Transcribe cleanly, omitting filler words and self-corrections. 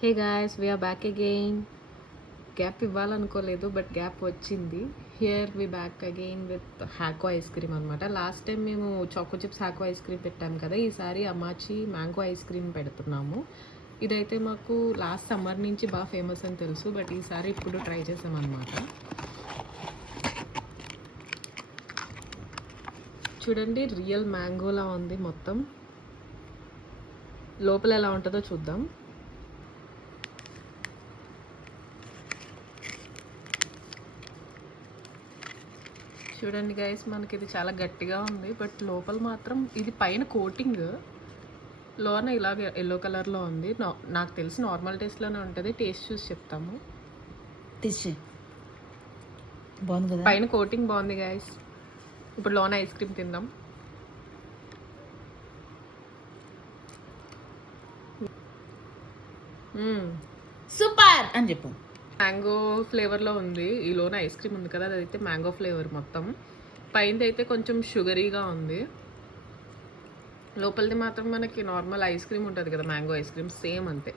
హే guys we're back again. Gap ఇవ్వాలనుకోలేదు but gap వచ్చింది. Here we back again with Hocco ice cream అనమాట. Last time మేము choco chips Hocco ice cream పెట్టాం కదా, ఈసారి అమ్మాచి మ్యాంగో ఐస్ క్రీమ్ పెడుతున్నాము. ఇదైతే మాకు లాస్ట్ సమ్మర్ నుంచి బాగా ఫేమస్ అని తెలుసు, బట్ ఈసారి ఇప్పుడు ట్రై చేసామన్నమాట. చూడండి, రియల్ మ్యాంగోలా ఉంది మొత్తం. లోపల ఎలా ఉంటుందో చూద్దాం. చూడండి గైస్, మనకి ఇది చాలా గట్టిగా ఉంది, బట్ లోపల మాత్రం ఇది పైన కోటింగ్, లోన ఇలాగ ఎల్లో కలర్లో ఉంది. నాకు తెలిసి నార్మల్ టేస్ట్లోనే ఉంటుంది. టేస్ట్ చూసి చెప్తాము. బాగుంది కదా, పైన కోటింగ్ బాగుంది గైస్. ఇప్పుడు లోన ఐస్ క్రీమ్ తిందాం. సూపర్ అని చెప్పు. మ్యాంగో ఫ్లేవర్లో ఉంది. ఈ లోన ఐస్ క్రీమ్ ఉంది కదా, అదైతే మ్యాంగో ఫ్లేవర్ మొత్తం. పైనది అయితే కొంచెం షుగరీగా ఉంది. లోపలిది మాత్రం మనకి నార్మల్ ఐస్ క్రీమ్ ఉంటుంది కదా, మ్యాంగో ఐస్ క్రీమ్ సేమ్ అంతే.